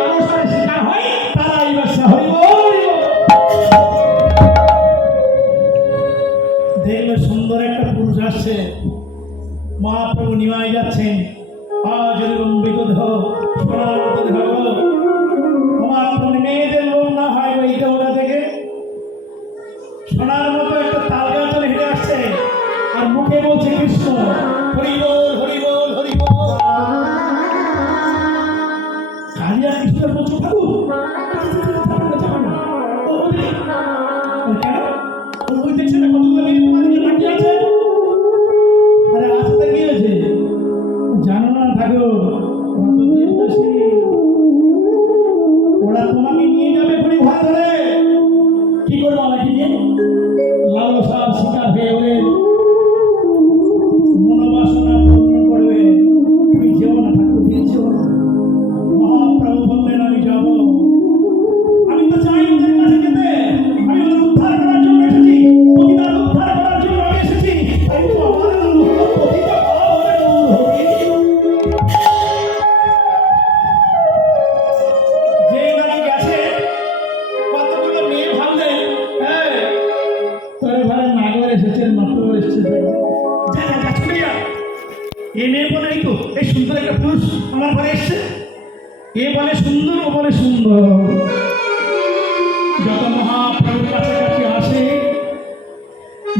লালসার শিকার হয় তারাই ব্যবসা হইব। দেখলো সুন্দর একটা পুরুষ আসছে, মহাপ্রভু নিমাই যাচ্ছেন, আজ লম্বিত দেহ সোনার মতো দেহ। মহাপ্রভু মেয়েদের লোক না হয় ওই দেহটা থেকে সোনার মতো একটা তাল গাছ হেঁটে আসছে, আর মুখে বলছে কৃষ্ণ হরি বল হরি বল হরি বল। কালিয়া কৃষ্ণ বলছে ঠাকুর কেন ওই দেখছে না কতগুলো মেয়ে তোমার দিকে তাকিয়ে আছে। আরে আসতে কি হয়েছে জানো না ঠাকুর, ওরা তো দেবদাসী, ওরা তোমাকে নিয়ে যাবে ঘুরি ঘর ধরে। কি করবো আমাকে নিয়ে লালসার শিকার হয়ে হয়ে মনোবাসনা পূর্ণ করবে, তুমি যেও না ঠাকুর, যেও না। মহাপ্রভু বললেন আমি যাব, আমি তো চাই ওদের কাছে যেতে, আমি ওদের উদ্ধার করার জন্য এসেছি, পতিতার উদ্ধার করার জন্য আমি এসেছি। তাই তো আমার পতিতা ভাবে দূর হবে। যে নাকি গেছে কতগুলো মেয়ে ভাবলেন তোর ঘরে নাগর এসেছে নটর এসেছে, এ মেয়ে বলে এই তো এই সুন্দর একটা পুরুষ আমার ঘরে এসছে, এ বলে সুন্দর ও বলে সুন্দর। যত মহাপ্রভুর কাছাকাছি আসে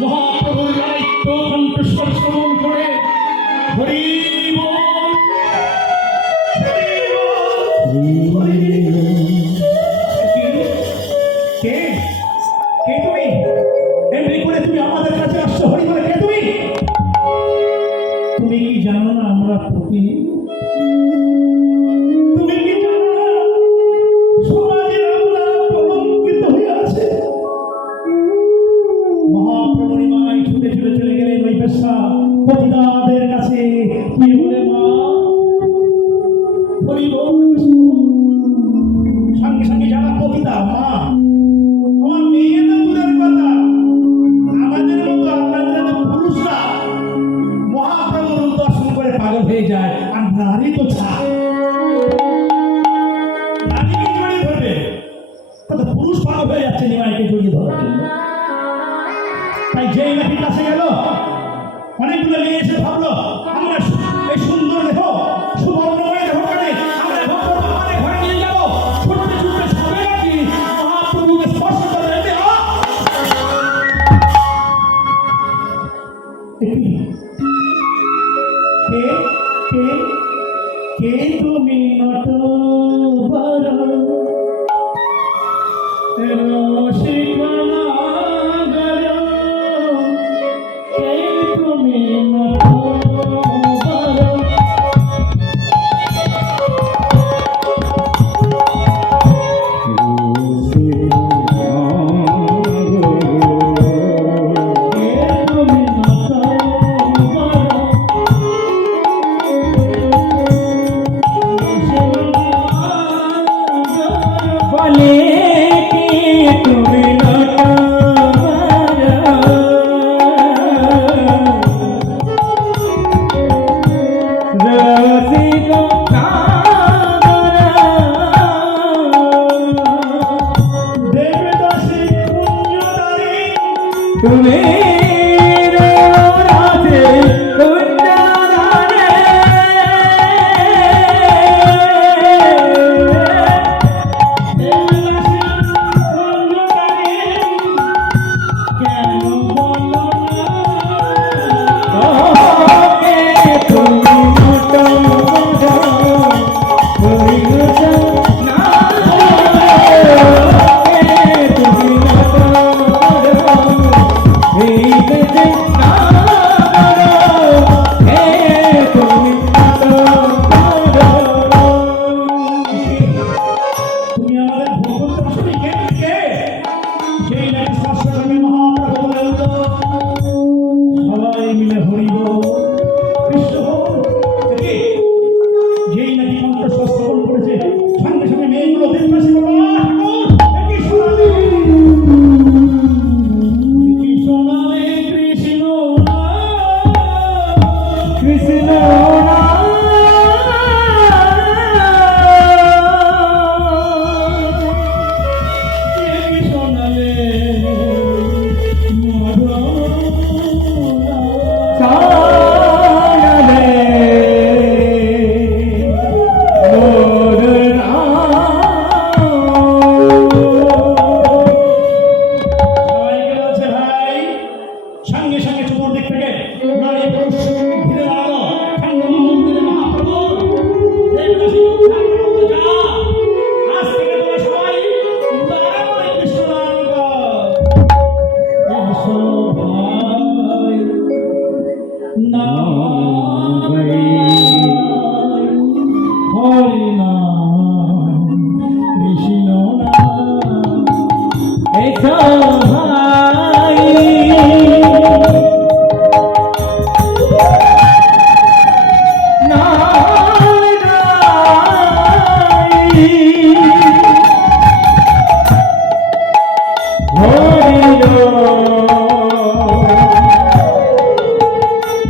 মহাপ্রভুর লালিত্য কণ্ঠস্বর শ্রবণ করে হরি বল হরি বল হরি বল। কে কে তুমি এমনি করে তুমি আমাদের কাছে আসছো হরি বলে? কে তুমি? তুমি কি জানো না আমরা পতি? তুমি কি জানো না সমাজে আমরা কলঙ্কিত হয়ে আছে? মহাপ্রভু নিমাই ছুটে ছুটে চলে গেলেন ওই পেশা পতিতাদের কাছে। কি বলে মা হরি বল। সঙ্গে সঙ্গে যারা পতিতা মা আমার মেয়েদের দূরের কথা, আমাদের মতো আপনাদের মতো পুরুষরা মহাপ্রভুর দর্শন করে পাগল হয়ে যায়, আর নারী তো ছাড়, নারীকে জড়িয়ে ধরবে, কত পুরুষ পাগল হয়ে যাচ্ছে নিমাইকে জড়িয়ে ধরার জন্য। তাই যেই নাকি কাছে গেল অনেকগুলো মেয়ে এসে ভাবলো আমরা এই সুন্দর দেহ সুবর্ণময় দেহটাকে আমরা ভক্ত আমাদের ঘরে নিয়ে যাবো, ছুটতে ছুটতে সবে নাকি মহাপ্রভুকে স্পর্শ করে যেতে কে কে কে তুমি নটবর রসিকনা গর, কে তুমি নটবর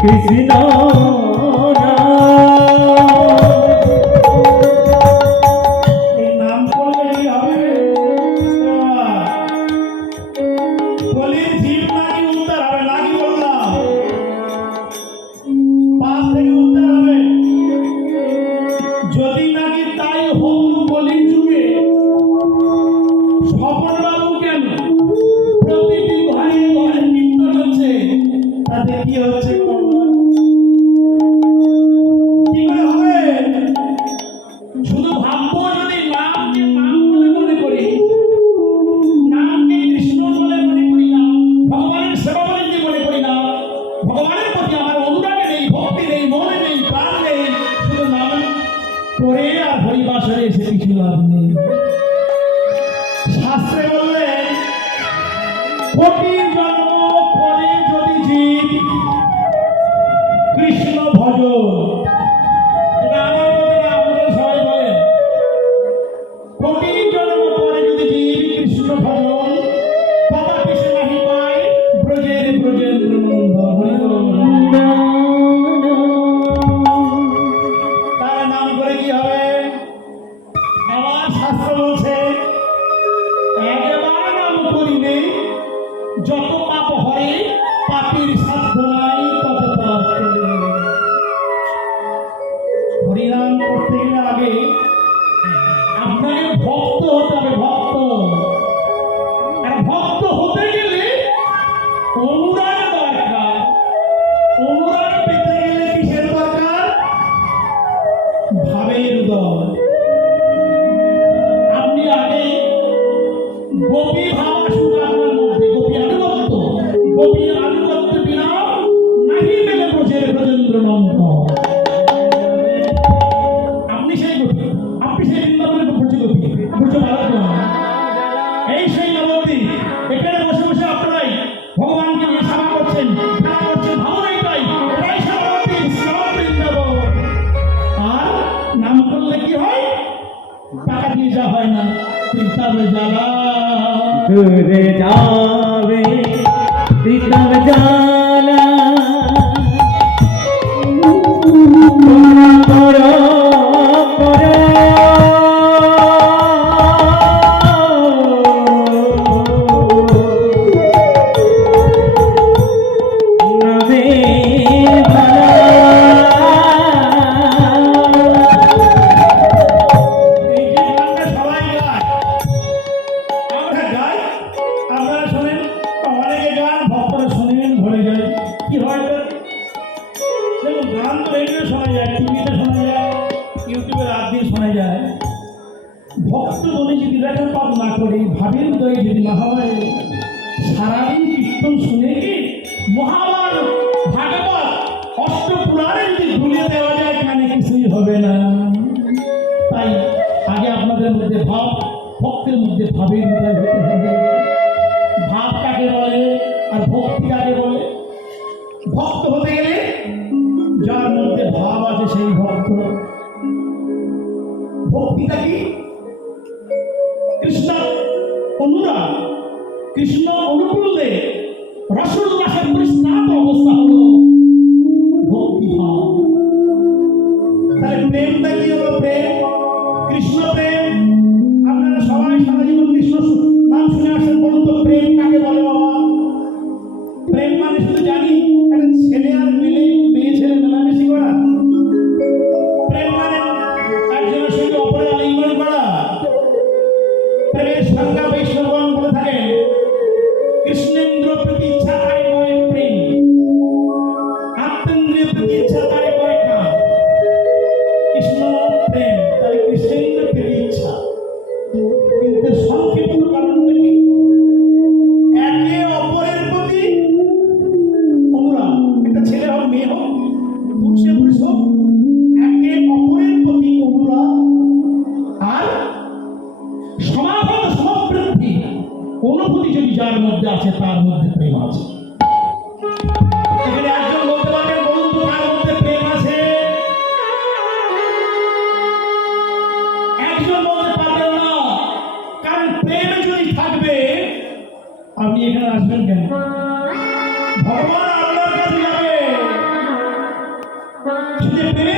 কৃষ্ণ এই নাম করলে কি হবে? বলির জীব নাকি উদ্ধার হবে নাকি বললাম? পাপ থেকে উদ্ধার হবে। যদি নাকি তাই হোক বলির যুগে স্বপনবাবু কেন প্রতিটি ঘরে ঘরে কীর্তন হচ্ছে, তাতে কি হচ্ছে? কি করে হবে? শুধু ভাববো যদি নামকে নাম বলে মনে করি, নামকে কৃষ্ণ বলে মনে করি না, ভগবানের সেবা বলে যে মনে করি না, ভগবানের প্রতি আমার অনুরাগ নেই, ভক্তি নেই, মনে নেই, প্রাণ নেই, শুধু নাম করে আর হরিবাসরে এসে কিছু লাভ নেই। শাস্ত্রে বললেন কোটি জন্ম পরে যদি জীব কৃষ্ণ ভজ, এটা আমার মতে না, আপনারা সবাই বলেন কোটি জন্ম পরে যদি জীব কৃষ্ণ ভজন কদাপি সে নাহি পায় ব্রজের ব্রজেন্দ্র নন্দ। তার নাম করে কি হবে? আমার শাস্ত্র বলছে একবার নাম করিলে যত পাপ হরে পাপীর সাধ্য নাই তত পাপ ফেলে। হরিনাম করতে গেলে আগে আপনাকে ভক্ত হতে হবে, ভক্ত। আর ভক্ত হতে গেলে অনুরাগ দরকার। অনুরাগ পেতে গেলে কিসের দরকার? ভাবের উদয়। আপনি আগে গোপী ভাব আসুক আপনার মধ্যে, গোপী আনুগত্য। গোপী আনুগত্য বিনা নাহি মেলে ব্রজের ব্রজেন্দ্র নন্দ। আপনি সেই গোপী, আপনি সেই বৃন্দাবনের ব্রজ গোপী, ব্রজ ভারত নয়। এই সেই নবদ্বীপ, এখানে বসে বসে আপনারাই ভগবানকে নিয়ে সেবা করছেন, ধ্যান করছেন, ভাবনা এটাই, এটাই সেই নবদ্বীপ, শ্রীরাম বৃন্দাবন। আর নাম করলে কি হয়? টাকা দিয়ে যা হয় না, তবে জ্বালা দূরে যাবে পিতার জ্বালা পর পর নবে ভালা। এই যে গানটা সবাই গায়, আমরা গাই, আপনারা শোনেন, অনেকে গান ভক্তরা শোনেন, ভরে যায়। কি হয় তো? দেখুন, গান তো রেডিও শোনা যায়, টিভিতে শোনা যায়, ইউটিউবে রাত দিয়ে শোনা যায়। ভক্ত বলে যদি দেখা পাপ না করে, ভাবের উদয় যদি না হয়, সারাদিন কীর্তন শুনে কি মহাভারত ভাগবত অষ্টপুরাণে যদি ভুলিয়ে দেওয়া যায়, কানে কিছুই হবে না। তাই আগে আপনাদের মধ্যে ভাব, ভক্তের মধ্যে ভাবের উদয় হতে হবে। ভাব কাকে বলে আর ভক্তি কাকে বলে? ভক্ত হতে গেলে যার মধ্যে ভাব আছে সেই ভক্ত। ভক্তিটা কি? কৃষ্ণ অনুরাগ, কৃষ্ণ অনুকূলে রসোল্লাসে পরিস্নাত অবস্থা হলো ভক্তি ভাব। তাহলে প্রেমটা কি হলো? প্রেম, কৃষ্ণ প্রেম। আপনারা সবাই সারা জীবন কৃষ্ণ নাম শুনে আসেন, বলুন তো প্রেম কাকে বলে বাবা? প্রেম মানে শুধু জানি একটা ছেলে আর মেয়ে ছেলে মেলামেশি করা। প্রেম মানে একজনের সঙ্গে অপরের আলিঙ্গন করা। প্রেমের সংজ্ঞা বৈষ্ণবগণ বলে থাকেন কৃষ্ণেন্দ্র প্রতি ইচ্ছাকারী বয় প্রেম, আত্মেন্দ্রিয় প্রতি ইচ্ছাকারী বয় কাম। কৃষ্ণ প্রেম, তাহলে কৃষ্ণেন্দ্র প্রতি ইচ্ছা। কিন্তু সংক্ষিপ্ত কারণটা কি? একে অপরের প্রতি অনুরাগ। একটা ছেলে হোক, মেয়ে হোক, পুরুষে পুরুষ হোক, একে অপরের প্রতি অনুরাগ আর সমাগত সমবৃদ্ধি অনুভূতি যদি যার মধ্যে আছে, তার মধ্যে প্রেম আছে। এখানে একজন বলতে পারবেন, বলুন তো কার মধ্যে প্রেম আছে? একজন বলতে আসতে পারবেন না, কারণ প্রেমে যদি থাকবে আপনি এখানে আসবেন কেন? ভগবান আপনার কাছে যাবে, যদি প্রেমে